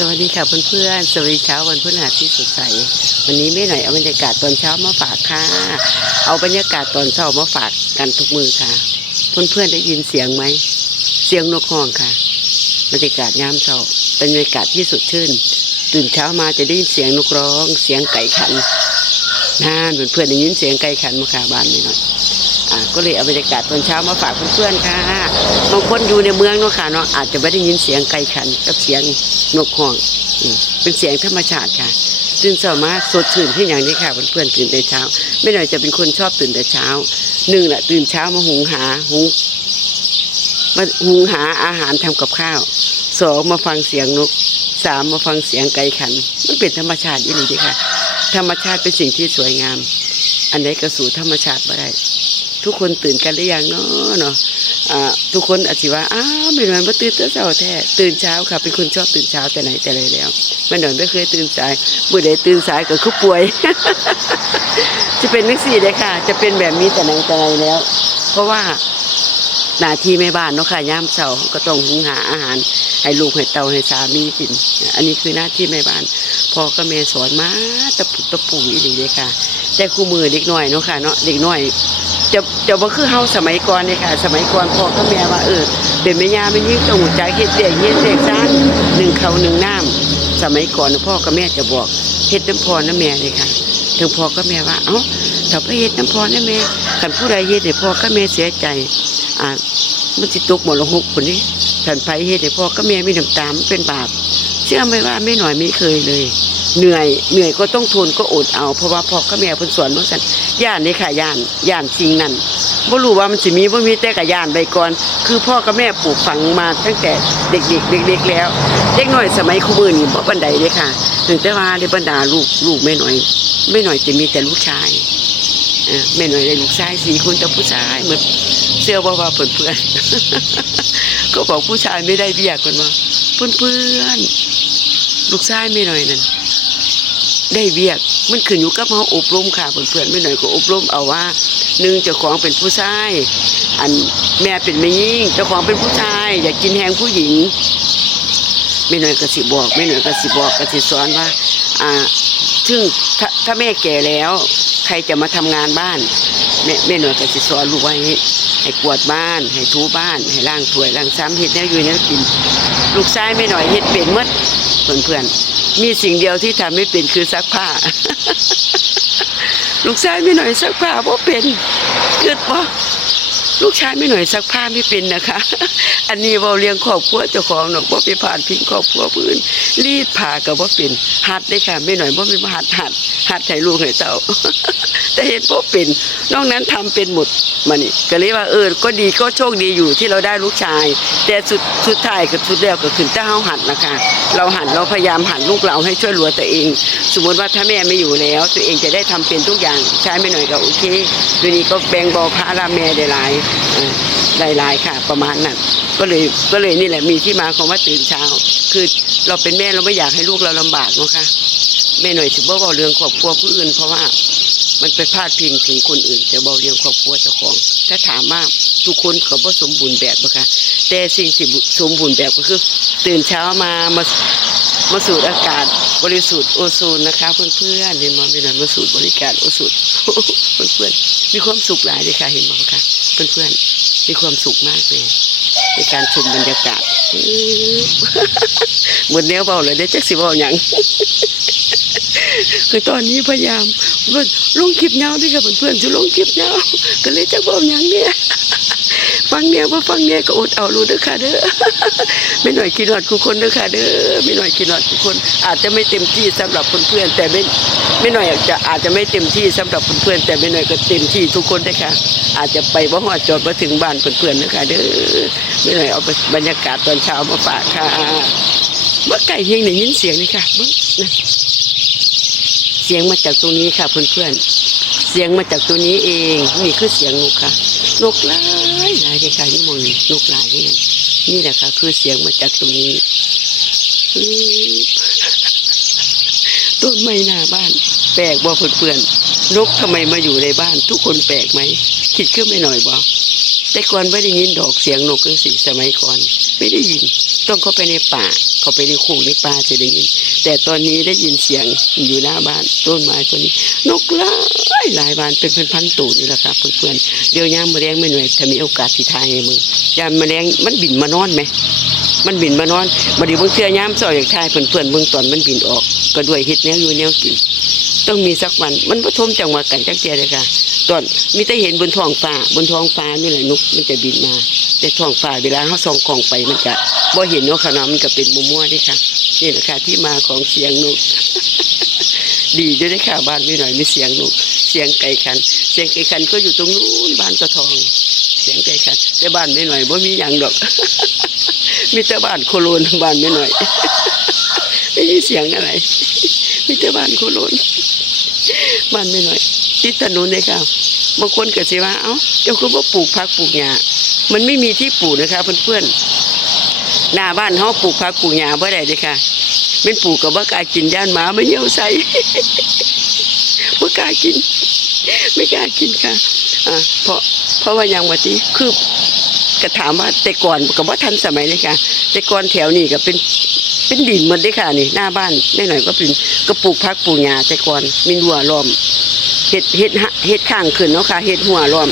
สวัสดีค่ะเพื่อนๆ สวัสดีเช้าวันพฤหัสที่สดใส วันนี้ไม่หน่อยเอาบรรยากาศตอนเช้ามาฝากค่ะ เอาบรรยากาศตอนเช้ามาฝากกันทุกมือค่ะ เพื่อนๆได้ยินเสียงไหม เสียงนกฮ้องค่ะ บรรยากาศยามเช้าเป็นบรรยากาศที่สดชื่น ตื่นเช้ามาจะได้ยินเสียงนกร้อง เสียงไก่ขันน่านเพื่อนๆได้ยินเสียงไก่ขันมาค่ะบ้านนี้หน่อย ก็เลยเอาบรรยากาศตอนเช้ามาฝากเพื่อนๆค่ะบางคนอยู่ในเมืองเนาะค่ะเนาะอาจจะไม่ได้ยินเสียงไก่ขันกับเสียงนกฮ้องอเป็นเสียงธรรมชาติค่ะตื่นเช้ามาสดชื่นที่อย่างนี้ค่ะเพื่อนๆตื่นแต่เช้า ไม่หน่อยจะเป็นคนชอบตื่นแต่เช้าหนึ่งแหละตื่นเช้ามาหุงหาหุงมาหุงหาอาหารทำกับข้าวสองมาฟังเสียงนกสามมาฟังเสียงไก่ขัน มันเป็นธรรมชาติอีหลีด้ค่ะ ธรรมชาติเป็นสิ่งที่สวยงาม อันไหนก็สู่ธรรมชาติไม่ได้ ทุกคนตื่นกันหรือยังเนาะเนาะทุกคนอาจจะว่าอ้าวไม่หน่อยมาตื่นแต่เช้าแท้ตื่นเช้าค่ะ เป็นคนชอบตื่นเช้าแต่ไหนแต่ไรแล้วไม่หน่อยไม่เคยตื่นสายเมื่อใดตื่นสายก็คือป่วย จะเป็นนักสี่เลยค่ะ จะเป็นแบบนี้แต่ไหนแต่ไรแล้ว เพราะว่าหน้าที่แม่บ้านเนาะค่ะย่ามเช้าก็ต้องหุงหาอาหาร ให้ลูกให้เตาให้สามีกิน อันนี้คือหน้าที่แม่บ้านพ่อก็แม่สอนมาตะปุตะปูอีหลีเลยค่ะแต่คู่มือเด็กน้อยเนาะค่ะเนาะเด็กน้อย จะจะบ่คือเฮาสมัยก่อนเลยค่ะ สมัยก่อนพ่อกับแม่ว่าเออเป็นแม่ย่าไม่ยิ่งต้องหูใจเฮ็ดเด็กเฮ็ดเด็กซ่านหนึ่งเขาหนึ่งน้ำสมัยก่อนพ่อกับแม่จะบอกเฮ็ดน้ำพอน้ำแม่เลยค่ะ ถึงพ่อกับแม่ว่าเอ้าถ้าไปเฮ็ดน้ำพอน้ำแม่คันผู้ใดเฮ็ดให้พ่อกับแม่เสียใจอ่ามันสิตกหมดละหกคนนี้คันไปเฮ็ดให้พ่อกับแม่มีน้ำตามันเป็นบาปเชื่อไหมว่าไม่หน่อยไม่เคยเลย เหนื่อยเหนื่อยก็ต้องทนก็อดเอาเพราะว่าพ่อกับแม่เพิ่นสอนมาสั่นย่านนี่ค่ะย่านย่านจริงนั่นบ่รู้ว่ามันสิมีบ่มีแต่ก็ย่านไปก่อนคือพ่อกับแม่ปลูกฝังมาตั้งแต่เด็กๆเด็กๆแล้ว เด็กน้อยสมัยคุมือนี่บ่ปานใดเด้ค่ะถึงแต่ว่าในบรรดาลูกลูกแม่น้อยแม่น้อยจะมีแต่ลูกชายอ่าแม่น้อยได้ลูกชายสี่คนแต่ผู้ชายหมือนเสื้อว่าว่าเพื่อนๆก็บอกผู้ชายไม่ได้เบี้ยคนว่าเพื่อนๆลูกชายไม่หน่อยนั่น ได้เวียก มันขึ้นอยู่กับเฮาอบรมค่ะเพื่อนๆไม่หน่อยก็อบรมเอาว่าหนึ่งเจ้าของเป็นผู้ชายอันแม่เป็นแม่ยิ่งเจ้าของเป็นผู้ชายอยากกินแหงผู้หญิงไม่หน่อยก็สิบอกไม่หน่อยก็สิบอกก็สิสอนว่า อ่าซึ่งถ้าถ้าแม่แก่แล้ว ใครจะมาทำงานบ้านแม่แม่หน่อยก็สิสอนลูกไว้ให้ให้กวาดบ้าน ให้ถูบ้าน ให้ล้างถ้วยล้างซ้ำเฮ็ดแนวอยู่แนวกิน ลูกชายไม่หน่อยเฮ็ดเป็นหมดเพื่อนๆมีสิ่งเดียวที่ทำไม่เป็นคือซักผ้า ลูกชายไม่หน่อยซักผ้าบ่เป็นเกิดบ่ลูกชายไม่หน่อยซักผ้าไม่เป็นนะคะ อันนี้เว้าเลี้ยงครอบครัวเจ้าของเนาะบ่ไปผ่านพิงครอบครัวผู้นรีดผ้าก็บ่เป็นหัดได้ค่ะ ไม่หน่อยบ่เป็นหัดหัด หัดให้ลูกให้เต้าแต่เห็นบ่เป็นนอกนั้นทำเป็นหมดมานี่ก็เลยว่าเออก็ดีก็โชคดีอยู่ที่เราได้ลูกชาย แต่สุดสุดท้ายกับสุดแล้วก็คือถ้าเฮาหัดนะคะเราหัดเราพยายามหัดลูกเราให้ช่วยเหลือตัวเอง สมมติว่าถ้าแม่ไม่อยู่แล้ว ตัวเองจะได้ทำเป็นทุกอย่างใช้ไม่หน่อยก็โอเคทีนี้ก็แบ่งเบาภาระแม่ได้หลายได้หลายค่ะ ประมาณนั้นก็เลยก็เลยนี่แหละมีที่มาของว่าตื่นเช้า คือเราเป็นแม่เราไม่อยากให้ลูกเราลำบากนะคะ แม่หน่อยสิบ่เว้าเรื่องครอบครัวผู้อื่น เพราะว่ามันไปพาดพิงถึงคนอื่น แต่เบาเรื่องครอบครัวเจ้าของ ถ้าถามว่าทุกคนก็บ่สมบูรณ์แบบบ่คะแต่สิ่งที่สมบูรณ์แบบก็คือ ตื่นเช้ามามามาสูดอากาศบริสุทธิ์โอโซนนะคะเพื่อนๆเห็นไหมเป็นอะไรมาสูดบริการโอโซนเพื่อนๆมีความสุขหลายเลยค่ะเห็นไหมค่ะเพื่อนๆมีความสุขมากเลยในการชมบรรยากาศหมดแนวเบาเลยได้จักสิเบาหยัง คือตอนนี้พยายามว่าลงคลิปยาวด้วยค่ะเพื่อนๆจะลงคลิปยาก็เลยจะบอกอย่างเนี้ยฟังเนี่ยว่าฟังเนี่ยก็อดเอารู้เด้อค่ะเด้อไม่หน่อยกินหอดทุกคนเด้อค่ะเด้อไม่หน่อยกินหอดทุกคน อาจจะไม่เต็มที่สำหรับเพื่อนๆแต่ไม่ไม่หน่อยอาจจะอาจจะไม่เต็มที่สำหรับเพื่อนๆแต่ไม่หน่อยก็เต็มที่ทุกคนได้อค่ะ อาจจะไปบ่ฮอดจอดมาถึงบ้านเพื่อนๆเด้อค่ะเด้อไม่หน่อยเอาบรรยากาศตอนเช้ามาฝากค่ะเมื่อไก่เฮงได้ยินเสียงนี่ค่ะเบิ่งนะเสียงมาจากตรงนี้ค่ะเพื่อนๆ เสียงมาจากตัวนี้เอง นี่คือเสียงนกค่ะ นกหลายหลายเลยค่ะนี่มองนี่นกหลายนี่นี่แหละค่ะ คือเสียงมาจากตรงนี้ต้นไม้หน้าบ้าน แปลกบ่เพื่อนๆนกทำไมมาอยู่ในบ้าน ทุกคนแปลกไหม คิดขึ้นไม่หน่อยบ่ แต่ก่อนไม่ได้ยินดอกเสียงนกกังสีสมัยก่อน ไม่ได้ยิน ต้องเข้าไปในป่า เข้าไปในโขงในป่าจะได้ยิน แต่ตอนนี้ได้ยินเสียงอยู่หน้าบ้านต้นไม้ตัวนี้ นกหลายหลายบานเป็นพันๆตัวนี่แหละครับเพื่อนๆเดี๋ยวย่ามแมลงไม่หน่อยถ้ามีโอกาสสิทายให้มึงยามแมลงมันบินมานอนไหมมันบินมานอนบัดนี้เบิ่งเชื่อยามซอยอยากทายเพื่อนๆเบิ่งตอนมันบินออก ก็ด้วยเฮ็ดแนวอยู่แนวกินต้องมีสักวันมันบ่ทมจังหวะกันจักเจียเลยค่ะ ตอนมีแต่เห็นบนท้องฟ้าบนท้องฟ้านี่แหละนกมันจะบินมาแต่ท้องฟ้าเวลาเฮาส่องกล้องไปมันก็บ่เห็นเนาะค่ะเนาะมันก็เป็นมัวๆเด้ค่ะนี่แหละค่ะที่มาของเสียงนก ดีด้วยได้ค่ะบ้านไม่หน่อยมีเสียงนกเสียงไก่ขัน เสียงไก่ขันก็อยู่ตรงนู้นบ้านตะทอง เสียงไก่ขัน แต่บ้านไม่หน่อยบ่มีหยังดอก มีแต่บ้านโคโลนบ้านไม่หน่อยไม่มีเสียงอะไรมีแต่บ้านโคโลนบ้านไม่หน่อย ติดถนนเลยค่ะบางคนเก็สิว่าเอ้าเจ้าคือว่าปลูกผักปลูกหญ้ามันไม่มีที่ปลูกนะคะเพื่อนๆหน้าบ้านเฮาปลูกผักปลูกหญ้าบ่ได้เลยค่ะเป็นปลูกกับบ่กากินย่านหมาไมันเหี่ยวใส่บ่กากิน ไม่กล้ากินค่ะอ่าเพราะเพราะว่าอย่างว่าที่คือก็ถามว่าแต่ก่อนก็บ่ทันสมัยเลยค่ะ แต่ก่อนแถวนี้ก็เป็นเป็นดินหมดเลยค่ะนี่หน้าบ้านไม่หน่อยก็เป็นก็ปลูกพักปลูกหญ้าแต่ก่อนมีหัวล้อม เห็ดเห็ดหะเห็ดข้างขึ้นเนาะค่ะเห็ดหัวล้อม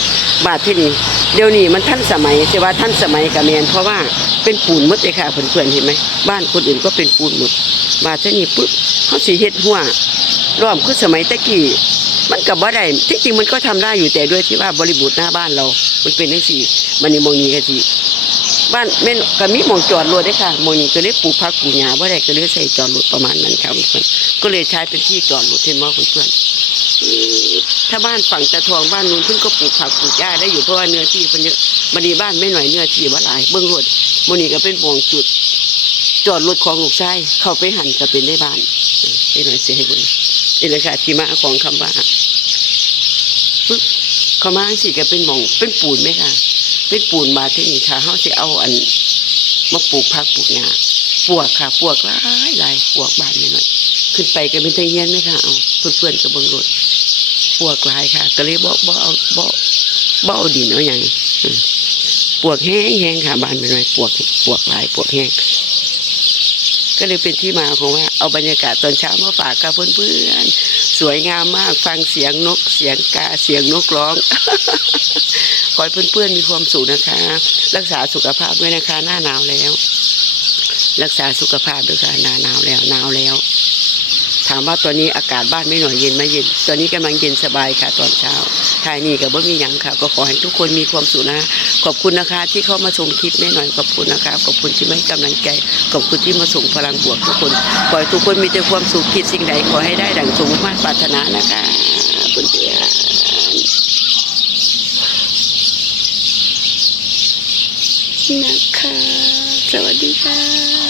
บาดที่นี่เดี๋ยวนี้มันทันสมัยแต่ว่าทันสมัยกับแมนเพราะว่าเป็นปูนมดเลยค่ะเพื่อนๆเห็นไหมบ้านคนอื่นก็เป็นปูนหมดบาดที่นี่ปุ๊บเขาสีเห็ดหัวล้อมคือสมัยตะกี้มันกับว่าได้ที่จริงมันก็ทำได้อยู่แต่ด้วยที่ว่าบริบูรณ์หน้าบ้านเรา มันเป็นทั้งสี่มันนี่มองนี้กันทีบ้านแม่นก็มีหมองจอดรถได้ค่ะหมองนี้ก็เลยปลูกพักปลูกหญ้าว่าได้ก็เลยใส่จอดรถประมาณนั้นค่ะเพื่อนก็เลยใช้เป็นที่จอดรถเห็นไหมเพื่อน ถ้าบ้านฝั่งตะทองบ้านนู้นเพิ่นก็ปลูกผักปลูกหญ้าได้อยู่เพราะว่าเนื้อที่เพิ่นเยอะบัดนี้บ้านไม่หน่อยเนื้อที่ว่าหลายเบิ่งรถมื้อนี้ก็เป็นบ่วงจุด จอดรถของลูกชายเข้าไปหันก็เป็นได้บ้านไม่หน่อยเสิให้บิ่งนี่แหละค่ะที่มาของคำว่าปึ๊บเขามาจังซี่ก็เป็นหม่อง เป็นปูนไหมค่ะ เป็นปูนมาที่นี่ค่ะเฮาสิเอาอันมาปลูกผักปลูกหญ้าปวกค่ะปวกหลายหลายปวกบ้านไม่หน่อยขึ้นไปก็เป็นตะเฮียนไหมค่ะเอาเพื่อนๆก็เบิ่งรถ ปวกหลายค่ะ ก็เลยบ่บ่เอาบ่บ่เอาดินเอาอย่างปวกแห้งแห้งค่ะบ้านเป็นไรปวกปวกหลายปวกแห้งก็เลยเป็นที่มาของว่า เอาบรรยากาศตอนเช้ามาฝากกับเพื่อนๆสวยงามมากฟังเสียงนก เสียงกาเสียงนกร้องขอให้เพื่อนๆมีความสุขนะคะ รักษาสุขภาพด้วยนะคะ หน้าหนาวแล้ว รักษาสุขภาพด้วยค่ะหน้าหนาวแล้วหนาวแล้วามว่าตอนนี้อากาศบ้านไม่หน่อยเย็นไหมเย็น ตอนนี้กำลังเย็นสบายค่ะตอนเช้าทายนี่กับบ่มีหยังค่ะ ก็ขอให้ทุกคนมีความสุขนะขอบคุณนะคะ ที่เข้ามาชมคลิปแม่หน่อยขอบคุณนะคะขอบคุณที่ไม่กำลังใจขอบคุณที่มาส่งพลังบวกทุกคนขอให้ทุกคนมีแต่ความสุขคิดสิ่งใดขอให้ได้ดังสมมาตรปรารถนานะคะเพื่อนๆนะคะสวัสดีค่ะ